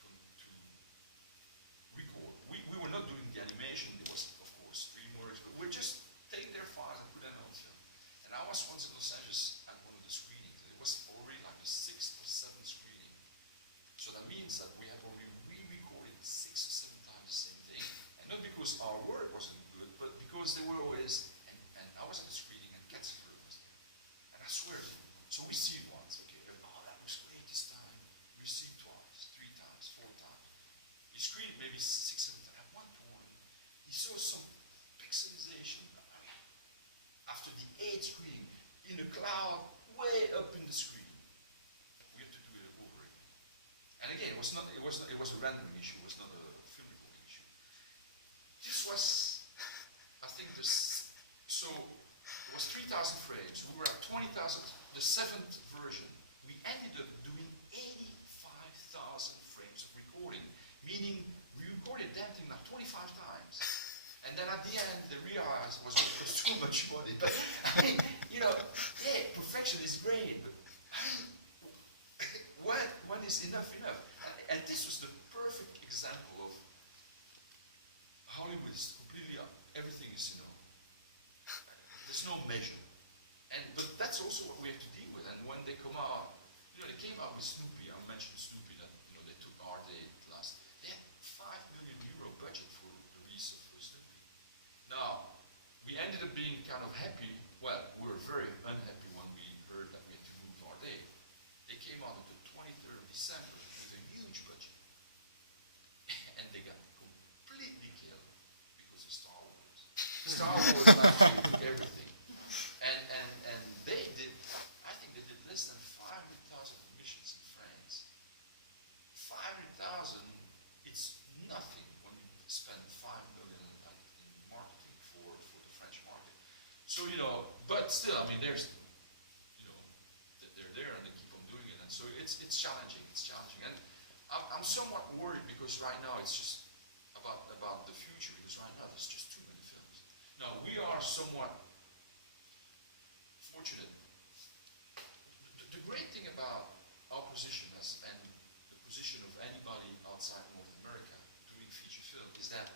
record. We were not doing the animation. It was, of course, DreamWorks, but we just take their files and put them on film. And I was once in Los Angeles at one of the screenings, and it was already like the 6th or 7th screening. So that means that we had already re-recorded 6 or 7 times the same thing. And not because our work wasn't good, but because they were always, and I was at the screening and Katzenberg was there. And I swear, so we see it once, okay, oh, that looks great this time. We see it twice, 3 times, 4 times. He screened maybe 6, 7 times. At one point, he saw some pixelization. After the 8th screening, in the cloud, way up in the screen. We have to do it over again. And again, it was a random issue. It was not a film recording issue. This was, I think, so was 3,000 frames. We were at 20,000, the 7th version. We ended up doing 85,000 frames of recording, meaning we recorded that thing like 25 times. And then at the end, they realized it was too much money. But I mean, you know, yeah, perfection is great, but when is enough enough? And this was the perfect example of Hollywood is completely up. Everything is, you know, there's no measure. But that's also what we have to deal with. And when they come out, you know, they came out with Snoopy. I mentioned Snoopy that, you know, they took our day last. They had €5 million budget for the release of Snoopy. Now, we ended up being kind of happy. Well, we were very unhappy when we heard that we had to move our day. They came out on the 23rd of December with a huge budget. And they got completely killed because of Star Wars. Star Wars actually took everything. And they did, I think they did less than 500,000 admissions in France. 500,000, it's nothing when you spend 5 million in marketing for the French market. So, you know, but still, I mean, there's, you know, they're there and they keep on doing it. And so it's challenging, And I'm somewhat worried because right now it's just about the future, because right now there's just too many films. Now, we are somewhat fortunate. The great thing about our position and the position of anybody outside North America doing feature film is that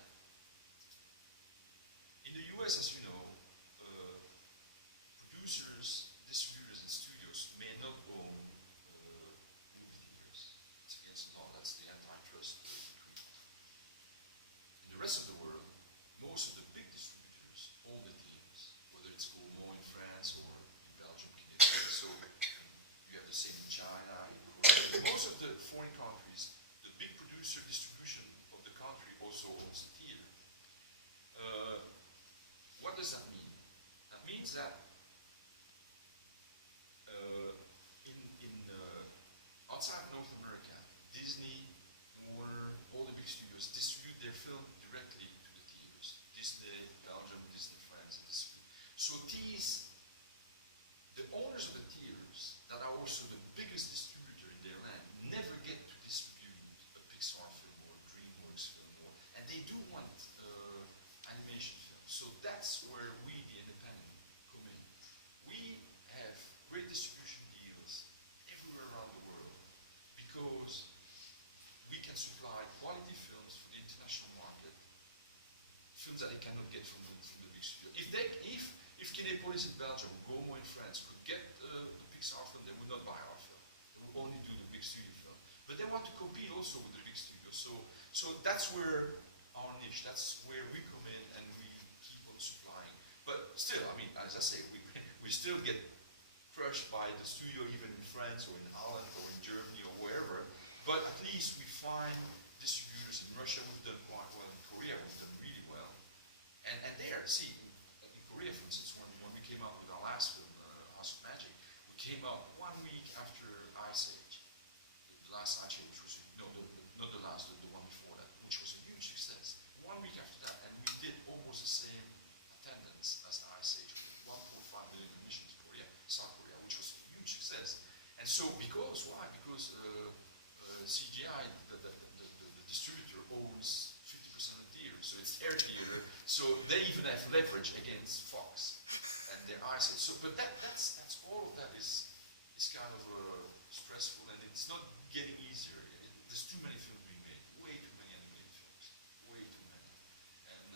in the US, as you know, producers, distributors, and studios may not own movie theaters. It's against the law. That's the antitrust treaty. In the rest of the world, most of the big distributors own the theaters, whether it's Gaumont in France or in Belgium, so you have the same in China. Most of the foreign countries, the big producer distribution of the country also owns the theater. What does that mean? That means that outside North America, Disney, Warner, all the big studios distribute their film directly to the theaters. Disney Belgium, Disney France, distribute. So the owners of the theaters that are also the biggest distributor in their land never get to distribute a Pixar film or a DreamWorks film, and they do want animation films. So that's where we, the independent, come in. We have great distribution deals everywhere around the world because we can supply quality films for the international market, films that they cannot get from the big studio. If Kinepolis in Belgium, Gaumont in France could get the Pixar film, they would not buy our film. They would only do the big studio film. But they want to compete also with the big studio. So that's where our niche, that's where we come in and we keep on supplying. But still, I mean, as I say, we still get crushed by the studio even in France or in Holland or in Germany or wherever. But at least we find distributors in Russia. We've done quite well. In Korea, we've done really well. And there, see, in Korea, for instance, when we came out with our last film, House of Magic, we came out 1 week after Ice Age. The last Ice Age, which was, not the last, the one before that, which was a huge success. 1 week after that, and we did almost the same attendance as Ice Age, with 1.5 million admissions in Korea, South Korea, which was a huge success. And so, why? Because CGI, the distributor, owns 50% of the theater, so it's their theater. So they even have leverage against Fox and their eyesight. So, but that's all of that is kind of stressful, and it's not getting easier. There's too many films being made, way too many animated films, way too many. And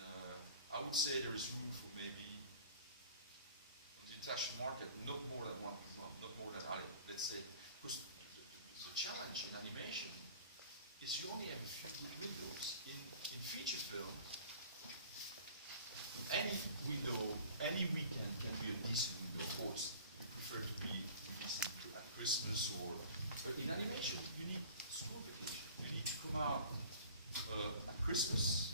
I would say there is room for maybe on the international market, not more than one film, not more than let's say, because the challenge in animation is you only have a few good windows. In feature film, any window, any weekend can be a decent window. Of course, we prefer to be released at Christmas but in animation, you need school vacation. You need to come out at Christmas,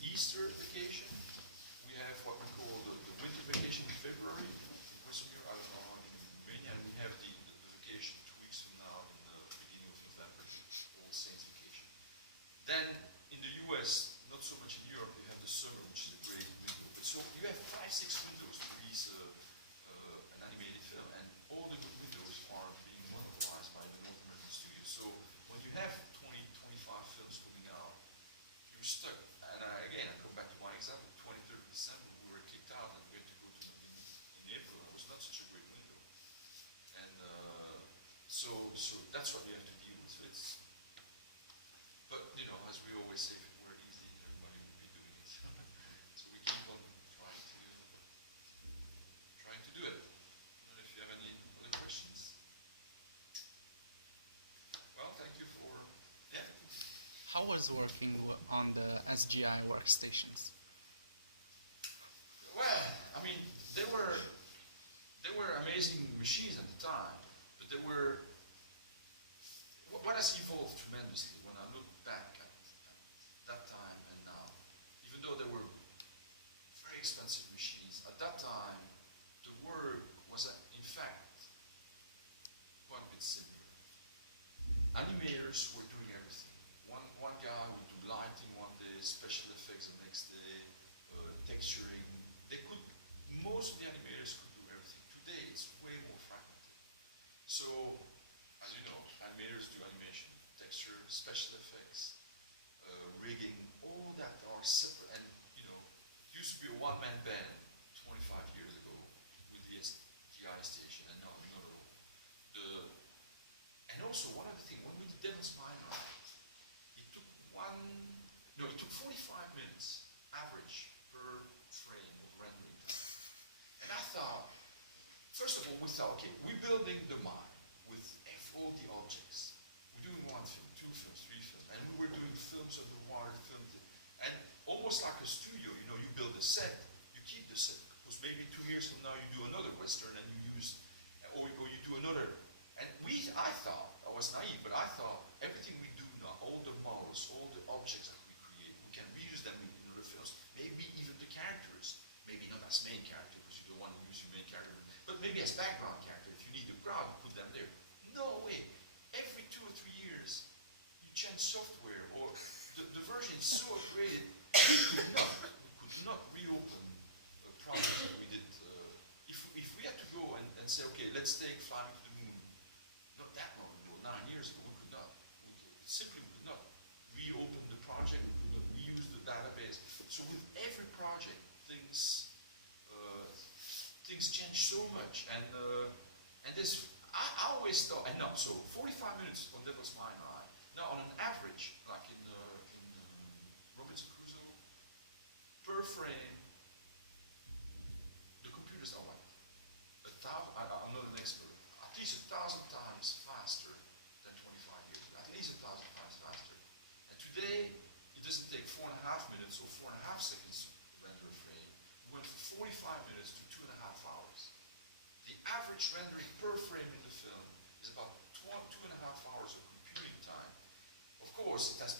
Easter vacation. We have what we call the winter vacation in February. I don't know, in Romania, and we have the vacation 2 weeks from now in the beginning of November, All Saints vacation. was working on the SGI workstations? Well, I mean, they were amazing machines at the time, but they were. What has evolved tremendously when I look back at that time and now, even though they were very expensive machines, at that time the work was in fact quite a bit simpler. Animators were doing everything. One guy would do lighting one day, special effects the next day, texturing. Most of the animators could do everything. Today it's way more fragmented. So, as you know, animators do animation, texture, special effects, rigging, all that are separate. And you know, it used to be a one-man band 25 years ago with the STI station, and now not at all. And also one other thing, when we did Devil's Minor, it took 45 minutes average per frame of rendering time. And I thought, first of all, we thought, okay, we're building the mine with all the objects. We're doing 1 film, 2 films, 3 films, and we were doing films underwater, filmed it. And almost like a studio, you know, you build a set, you keep the set, because maybe 2 years from now you do another Western and you use, or you do another. And I thought, I was naive, but I thought everything we do now, all the models, all the objects that we create, we can reuse them in other films, maybe even the characters, maybe not as main characters, because you don't want to use your main character, but maybe as background character. If you need a crowd, put them there. No way. Every 2 or 3 years, you change software, or the version is so upgraded, we could not reopen a project that we did. If we had to go and say, okay, let's take Flying to the Moon, not that long ago, 9 years ago, we could not. We could not reopen the project, we could not reuse the database. So with every project, things change so much, and this I always thought, and no, so 45 minutes on Devil's Minor. Now on an average, like in Robinson Crusoe, per frame, the computers are like I'm not an expert, at least 1,000 times faster than 25 years ago, at least 1,000 times faster. And today, it doesn't take 4.5 minutes or 4.5 seconds to render a frame. We went from 45 minutes to 2.5 hours. The average rendering per frame in the film is about 2.5 hours of computing time. Of course, it has